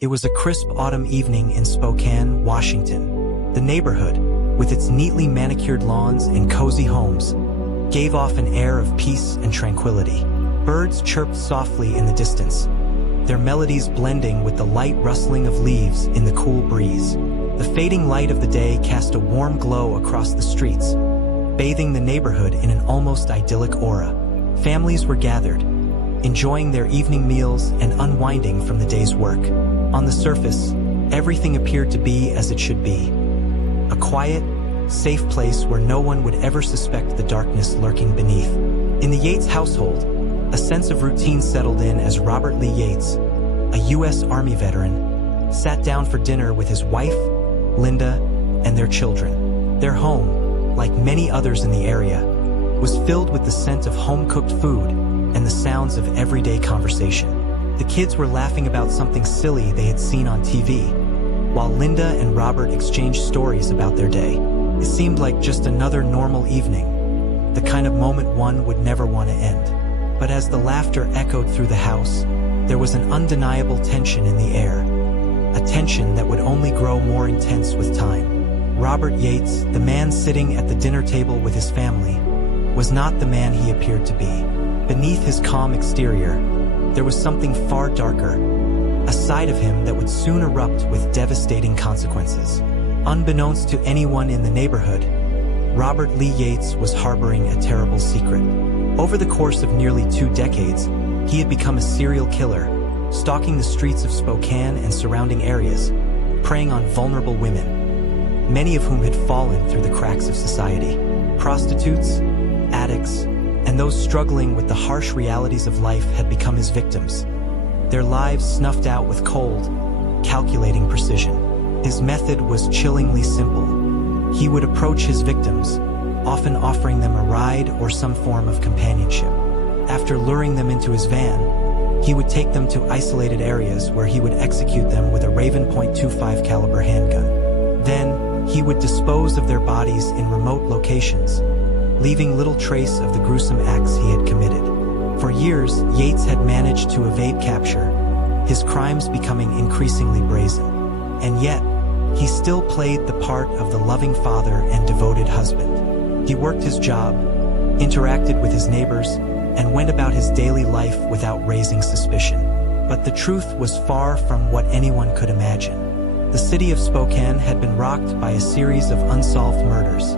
It was a crisp autumn evening in Spokane, Washington. The neighborhood, with its neatly manicured lawns and cozy homes, gave off an air of peace and tranquility. Birds chirped softly in the distance, their melodies blending with the light rustling of leaves in the cool breeze. The fading light of the day cast a warm glow across the streets, bathing the neighborhood in an almost idyllic aura. Families were gathered, enjoying their evening meals and unwinding from the day's work. On the surface, everything appeared to be as it should be. A quiet, safe place where no one would ever suspect the darkness lurking beneath. In the Yates household, a sense of routine settled in as Robert Lee Yates, a U.S. Army veteran, sat down for dinner with his wife, Linda, and their children. Their home, like many others in the area, was filled with the scent of home-cooked food and the sounds of everyday conversation. The kids were laughing about something silly they had seen on TV, while Linda and Robert exchanged stories about their day. It seemed like just another normal evening, the kind of moment one would never want to end. But as the laughter echoed through the house, there was an undeniable tension in the air, a tension that would only grow more intense with time. Robert Yates, the man sitting at the dinner table with his family, was not the man he appeared to be. Beneath his calm exterior, there was something far darker, a side of him that would soon erupt with devastating consequences. Unbeknownst to anyone in the neighborhood, Robert Lee Yates was harboring a terrible secret. Over the course of nearly 2 decades, he had become a serial killer, stalking the streets of Spokane and surrounding areas, preying on vulnerable women, many of whom had fallen through the cracks of society. Prostitutes, addicts, and those struggling with the harsh realities of life had become his victims, their lives snuffed out with cold, calculating precision. His method was chillingly simple. He would approach his victims, often offering them a ride or some form of companionship. After luring them into his van, he would take them to isolated areas where he would execute them with a Raven .25 caliber handgun. Then, he would dispose of their bodies in remote locations, leaving little trace of the gruesome acts he had committed. For years, Yates had managed to evade capture, his crimes becoming increasingly brazen. And yet, he still played the part of the loving father and devoted husband. He worked his job, interacted with his neighbors, and went about his daily life without raising suspicion. But the truth was far from what anyone could imagine. The city of Spokane had been rocked by a series of unsolved murders,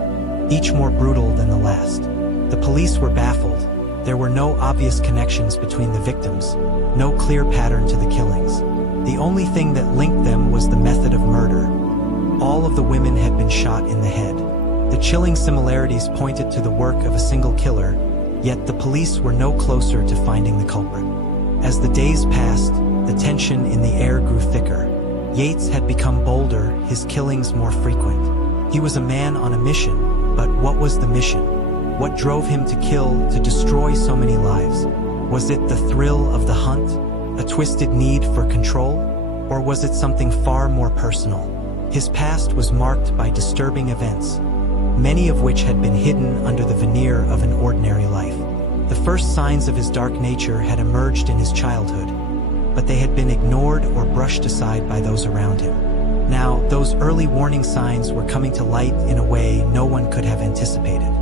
each more brutal than the last. The police were baffled. There were no obvious connections between the victims, no clear pattern to the killings. The only thing that linked them was the method of murder. All of the women had been shot in the head. The chilling similarities pointed to the work of a single killer, yet the police were no closer to finding the culprit. As the days passed, the tension in the air grew thicker. Yates had become bolder, his killings more frequent. He was a man on a mission. But what was the mission? What drove him to kill, to destroy so many lives? Was it the thrill of the hunt, a twisted need for control? Or was it something far more personal? His past was marked by disturbing events, many of which had been hidden under the veneer of an ordinary life. The first signs of his dark nature had emerged in his childhood, but they had been ignored or brushed aside by those around him. Now, those early warning signs were coming to light in a way no one could have anticipated.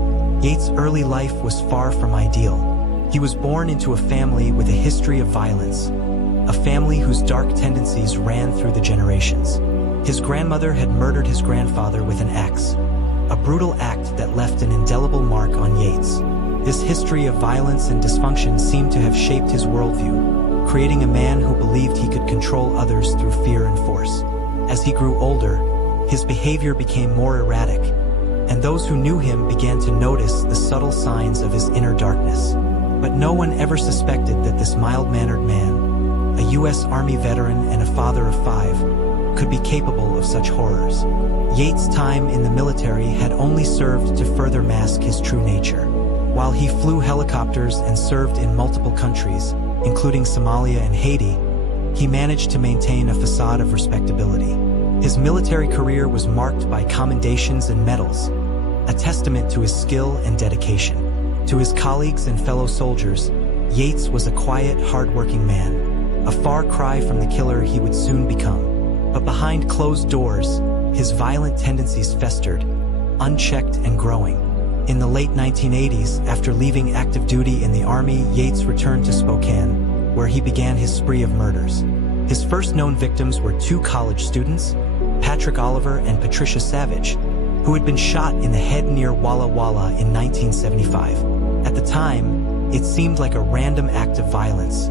Yates' early life was far from ideal. He was born into a family with a history of violence, a family whose dark tendencies ran through the generations. His grandmother had murdered his grandfather with an axe, a brutal act that left an indelible mark on Yates. This history of violence and dysfunction seemed to have shaped his worldview, creating a man who believed he could control others through fear and force. As he grew older, his behavior became more erratic, and those who knew him began to notice the subtle signs of his inner darkness. But no one ever suspected that this mild-mannered man, a U.S. Army veteran and a father of 5, could be capable of such horrors. Yates' time in the military had only served to further mask his true nature. While he flew helicopters and served in multiple countries, including Somalia and Haiti, he managed to maintain a facade of respectability. His military career was marked by commendations and medals, a testament to his skill and dedication. To his colleagues and fellow soldiers, Yates was a quiet, hard-working man, a far cry from the killer he would soon become. But behind closed doors, his violent tendencies festered, unchecked and growing. In the late 1980s, after leaving active duty in the Army, Yates returned to Spokane, where he began his spree of murders. His first known victims were two college students, Patrick Oliver and Patricia Savage, who had been shot in the head near Walla Walla in 1975. At the time, it seemed like a random act of violence,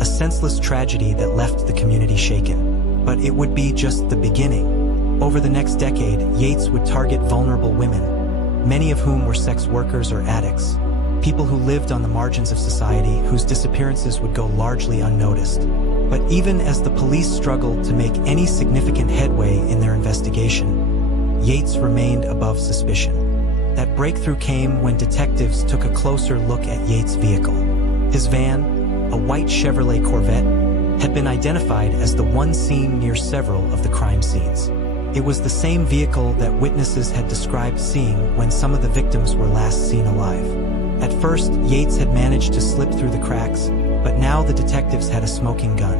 a senseless tragedy that left the community shaken. But it would be just the beginning. Over the next decade, Yates would target vulnerable women, many of whom were sex workers or addicts, people who lived on the margins of society whose disappearances would go largely unnoticed. But even as the police struggled to make any significant headway in their investigation, Yates remained above suspicion. That breakthrough came when detectives took a closer look at Yates' vehicle. His van, a white Chevrolet Corvette, had been identified as the one seen near several of the crime scenes. It was the same vehicle that witnesses had described seeing when some of the victims were last seen alive. At first, Yates had managed to slip through the cracks, but now the detectives had a smoking gun,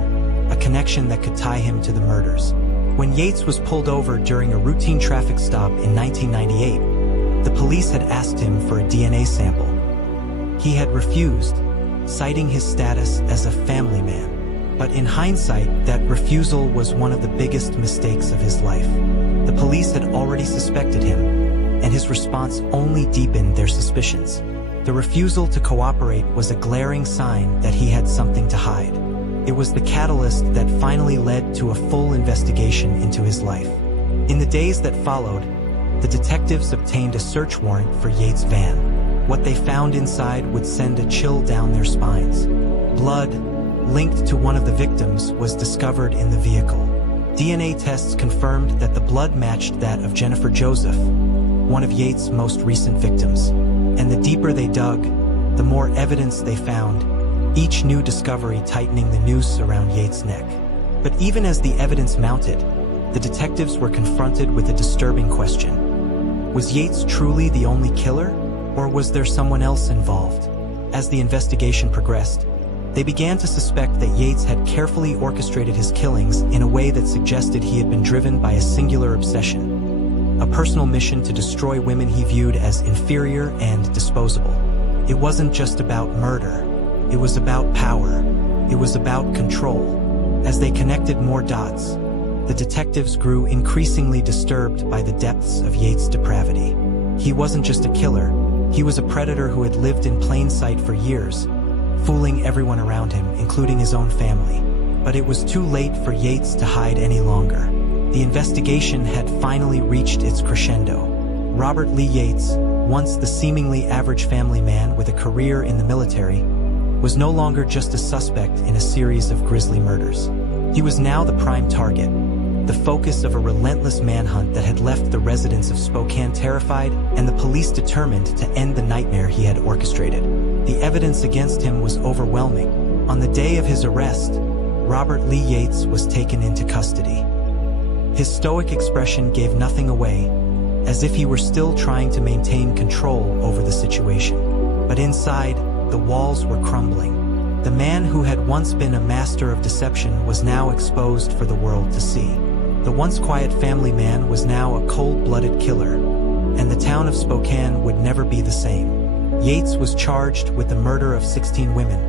a connection that could tie him to the murders. When Yates was pulled over during a routine traffic stop in 1998, the police had asked him for a DNA sample. He had refused, citing his status as a family man. But in hindsight, that refusal was one of the biggest mistakes of his life. The police had already suspected him, and his response only deepened their suspicions. The refusal to cooperate was a glaring sign that he had something to hide. It was the catalyst that finally led to a full investigation into his life. In the days that followed, the detectives obtained a search warrant for Yates' van. What they found inside would send a chill down their spines. Blood, linked to one of the victims, was discovered in the vehicle. DNA tests confirmed that the blood matched that of Jennifer Joseph, one of Yates' most recent victims. And the deeper they dug, the more evidence they found, each new discovery tightening the noose around Yates' neck. But even as the evidence mounted, the detectives were confronted with a disturbing question. Was Yates truly the only killer, or was there someone else involved? As the investigation progressed, they began to suspect that Yates had carefully orchestrated his killings in a way that suggested he had been driven by a singular obsession, a personal mission to destroy women he viewed as inferior and disposable. It wasn't just about murder. It was about power. It was about control. As they connected more dots, the detectives grew increasingly disturbed by the depths of Yates' depravity. He wasn't just a killer. He was a predator who had lived in plain sight for years, fooling everyone around him, including his own family. But it was too late for Yates to hide any longer. The investigation had finally reached its crescendo. Robert Lee Yates, once the seemingly average family man with a career in the military, was no longer just a suspect in a series of grisly murders. He was now the prime target, the focus of a relentless manhunt that had left the residents of Spokane terrified and the police determined to end the nightmare he had orchestrated. The evidence against him was overwhelming. On the day of his arrest, Robert Lee Yates was taken into custody. His stoic expression gave nothing away, as if he were still trying to maintain control over the situation. But inside, the walls were crumbling. The man who had once been a master of deception was now exposed for the world to see. The once quiet family man was now a cold-blooded killer, and the town of Spokane would never be the same. Yates was charged with the murder of 16 women,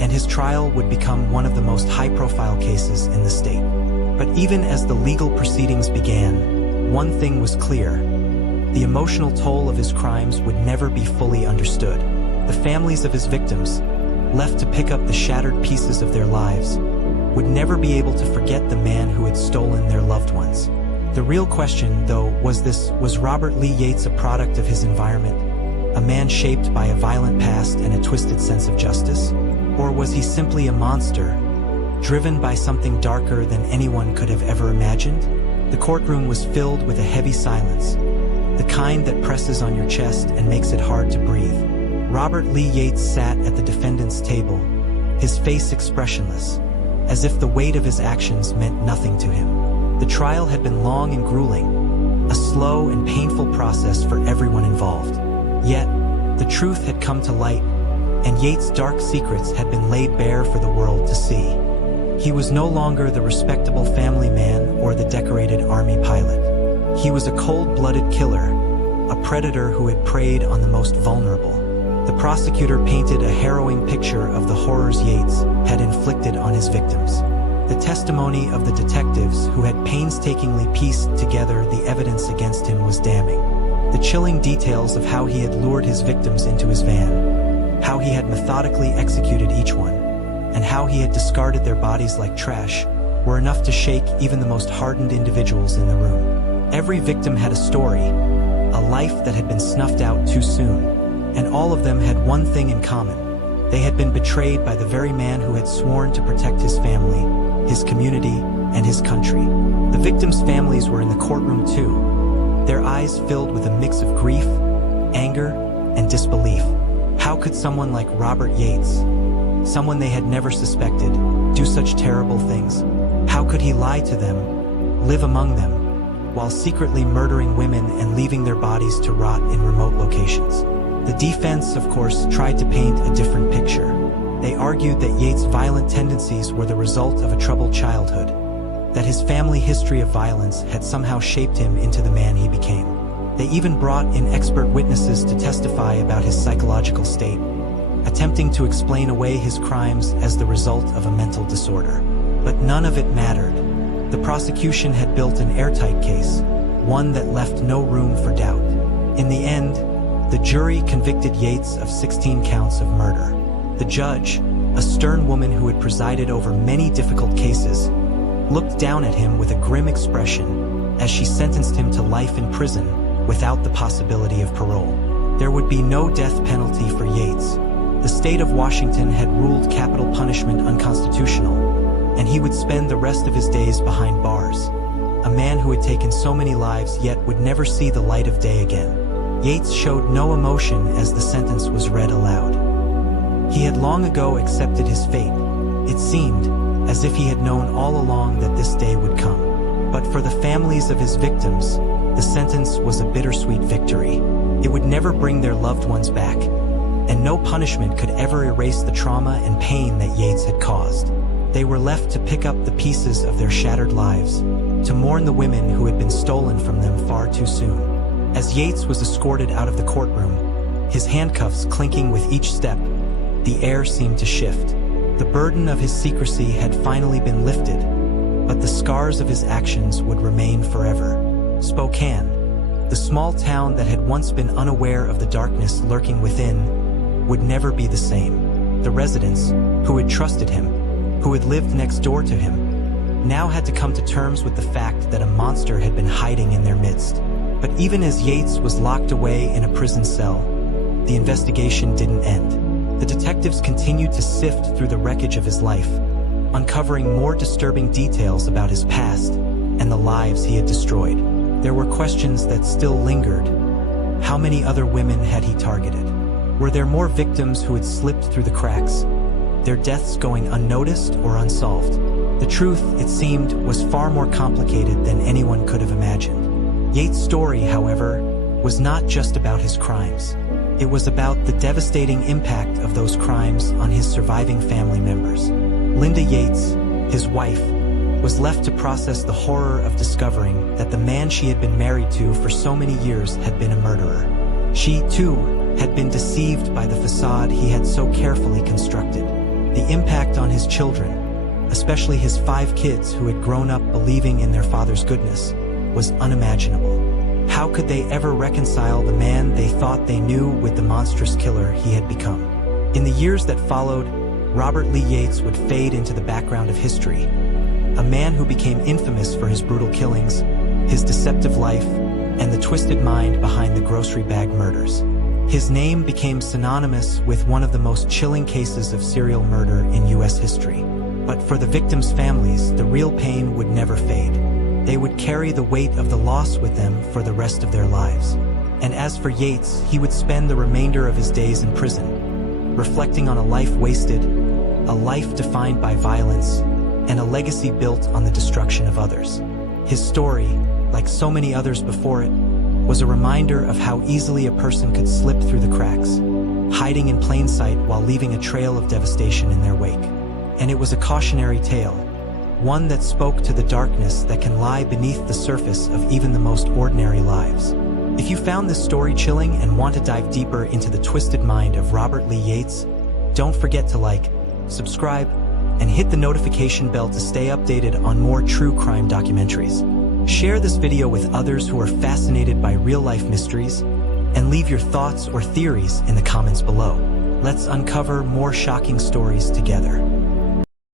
and his trial would become one of the most high-profile cases in the state. But even as the legal proceedings began, one thing was clear. The emotional toll of his crimes would never be fully understood. The families of his victims, left to pick up the shattered pieces of their lives, would never be able to forget the man who had stolen their loved ones. The real question, though, was Robert Lee Yates a product of his environment, a man shaped by a violent past and a twisted sense of justice? Or was he simply a monster, driven by something darker than anyone could have ever imagined? The courtroom was filled with a heavy silence, the kind that presses on your chest and makes it hard to breathe. Robert Lee Yates sat at the defendant's table, his face expressionless, as if the weight of his actions meant nothing to him. The trial had been long and grueling, a slow and painful process for everyone involved. Yet, the truth had come to light, and Yates' dark secrets had been laid bare for the world to see. He was no longer the respectable family man or the decorated army pilot. He was a cold-blooded killer, a predator who had preyed on the most vulnerable. The prosecutor painted a harrowing picture of the horrors Yates had inflicted on his victims. The testimony of the detectives who had painstakingly pieced together the evidence against him was damning. The chilling details of how he had lured his victims into his van, how he had methodically executed each one, and how he had discarded their bodies like trash were enough to shake even the most hardened individuals in the room. Every victim had a story, a life that had been snuffed out too soon, and all of them had one thing in common. They had been betrayed by the very man who had sworn to protect his family, his community, and his country. The victims' families were in the courtroom too, their eyes filled with a mix of grief, anger, and disbelief. How could someone like Robert Yates, someone they had never suspected, do such terrible things? How could he lie to them, live among them, while secretly murdering women and leaving their bodies to rot in remote locations? The defense, of course, tried to paint a different picture. They argued that Yates' violent tendencies were the result of a troubled childhood, that his family history of violence had somehow shaped him into the man he became. They even brought in expert witnesses to testify about his psychological state, attempting to explain away his crimes as the result of a mental disorder. But none of it mattered. The prosecution had built an airtight case, one that left no room for doubt. In the end, the jury convicted Yates of 16 counts of murder. The judge, a stern woman who had presided over many difficult cases, looked down at him with a grim expression as she sentenced him to life in prison without the possibility of parole. There would be no death penalty for Yates. The state of Washington had ruled capital punishment unconstitutional, and he would spend the rest of his days behind bars. A man who had taken so many lives yet would never see the light of day again. Yates showed no emotion as the sentence was read aloud. He had long ago accepted his fate. It seemed as if he had known all along that this day would come. But for the families of his victims, the sentence was a bittersweet victory. It would never bring their loved ones back, and no punishment could ever erase the trauma and pain that Yates had caused. They were left to pick up the pieces of their shattered lives, to mourn the women who had been stolen from them far too soon. As Yates was escorted out of the courtroom, his handcuffs clinking with each step, the air seemed to shift. The burden of his secrecy had finally been lifted, but the scars of his actions would remain forever. Spokane, the small town that had once been unaware of the darkness lurking within, would never be the same. The residents, who had trusted him, who had lived next door to him, now had to come to terms with the fact that a monster had been hiding in their midst. But even as Yates was locked away in a prison cell, the investigation didn't end. The detectives continued to sift through the wreckage of his life, uncovering more disturbing details about his past and the lives he had destroyed. There were questions that still lingered. How many other women had he targeted? Were there more victims who had slipped through the cracks, their deaths going unnoticed or unsolved? The truth, it seemed, was far more complicated than anyone could have imagined. Yates' story, however, was not just about his crimes. It was about the devastating impact of those crimes on his surviving family members. Linda Yates, his wife, was left to process the horror of discovering that the man she had been married to for so many years had been a murderer. She, too, had been deceived by the facade he had so carefully constructed. The impact on his children, especially his 5 kids who had grown up believing in their father's goodness, was unimaginable. How could they ever reconcile the man they thought they knew with the monstrous killer he had become? In the years that followed, Robert Lee Yates would fade into the background of history, a man who became infamous for his brutal killings, his deceptive life, and the twisted mind behind the grocery bag murders. His name became synonymous with one of the most chilling cases of serial murder in U.S. history. But for the victims' families, the real pain would never fade. They would carry the weight of the loss with them for the rest of their lives. And as for Yates, he would spend the remainder of his days in prison, reflecting on a life wasted, a life defined by violence, and a legacy built on the destruction of others. His story, like so many others before it, was a reminder of how easily a person could slip through the cracks, hiding in plain sight while leaving a trail of devastation in their wake. And it was a cautionary tale, one that spoke to the darkness that can lie beneath the surface of even the most ordinary lives. If you found this story chilling and want to dive deeper into the twisted mind of Robert Lee Yates, don't forget to like, subscribe, and hit the notification bell to stay updated on more true crime documentaries. Share this video with others who are fascinated by real-life mysteries, and leave your thoughts or theories in the comments below. Let's uncover more shocking stories together.